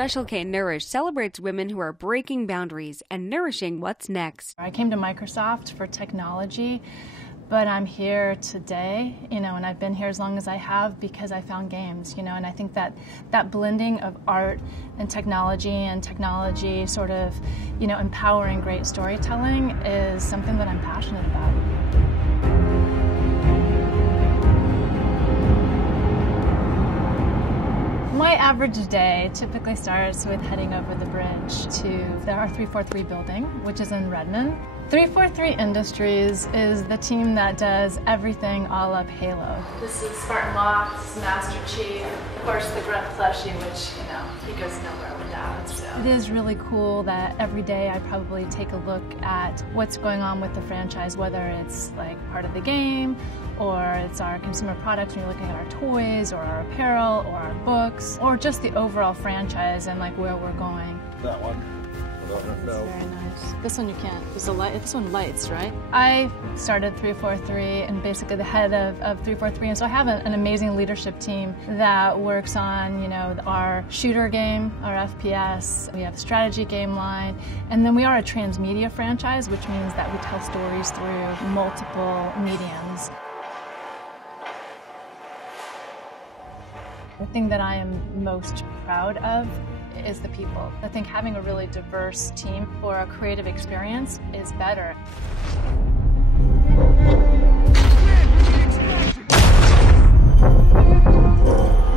Special K Nourish celebrates women who are breaking boundaries and nourishing what's next. I came to Microsoft for technology, but I'm here today, and I've been here as long as I have because I found games, and I think that blending of art and technology sort of, empowering great storytelling is something that I'm passionate about. My average day typically starts with heading over the bridge to our 343 building, which is in Redmond. 343 Industries is the team that does everything all up Halo. This is Spartan Locke, this is Master Chief, of course the Grunt plushie, which, he goes nowhere without. So. It is really cool that every day I probably take a look at what's going on with the franchise, whether it's like part of the game, or it's our consumer products when you're looking at our toys, or our apparel, or our books, or just the overall franchise and like where we're going. That one. That's very nice. This one you can't. This one lights, right? I started 343 and basically the head of 343, and so I have an amazing leadership team that works on, our shooter game, our FPS. We have a strategy game line, and then we are a transmedia franchise, which means that we tell stories through multiple mediums. The thing that I am most proud of is the people. I think having a really diverse team for a creative experience is better.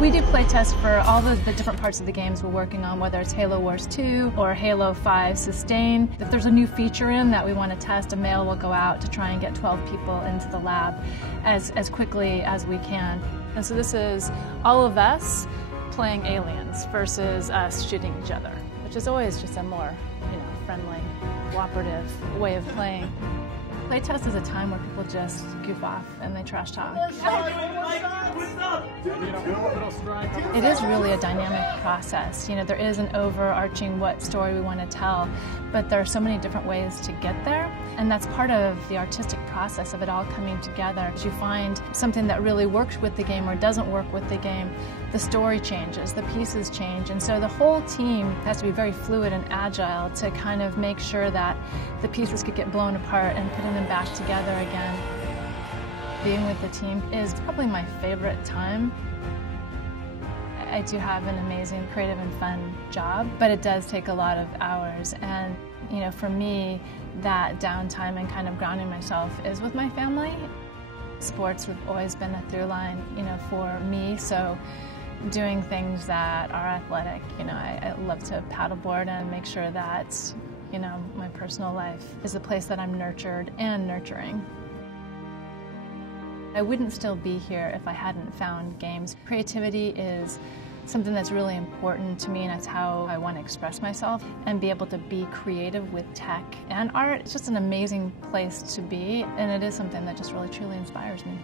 We do playtests for all the different parts of the games we're working on, whether it's Halo Wars 2 or Halo 5 Sustain. If there's a new feature in that we want to test, a mail will go out to try and get 12 people into the lab as quickly as we can. And so this is all of us playing aliens versus us shooting each other, which is always just a more, friendly, cooperative way of playing. Playtest is a time where people just goof off and they trash talk. It is really a dynamic process. There is an overarching what story we want to tell, but there are so many different ways to get there, and that's part of the artistic process of it all coming together. As you find something that really works with the game or doesn't work with the game, the story changes, the pieces change, and so the whole team has to be very fluid and agile to kind of make sure that the pieces could get blown apart and putting them back together again. Being with the team is probably my favorite time. I do have an amazing, creative and fun job, but it does take a lot of hours, and for me, that downtime and kind of grounding myself is with my family. Sports have always been a through line, for me, so doing things that are athletic, I love to paddleboard and make sure that, my personal life is a place that I'm nurtured and nurturing. I wouldn't still be here if I hadn't found games. Creativity is something that's really important to me, and that's how I want to express myself and be able to be creative with tech and art. It's just an amazing place to be, and it is something that just really truly inspires me.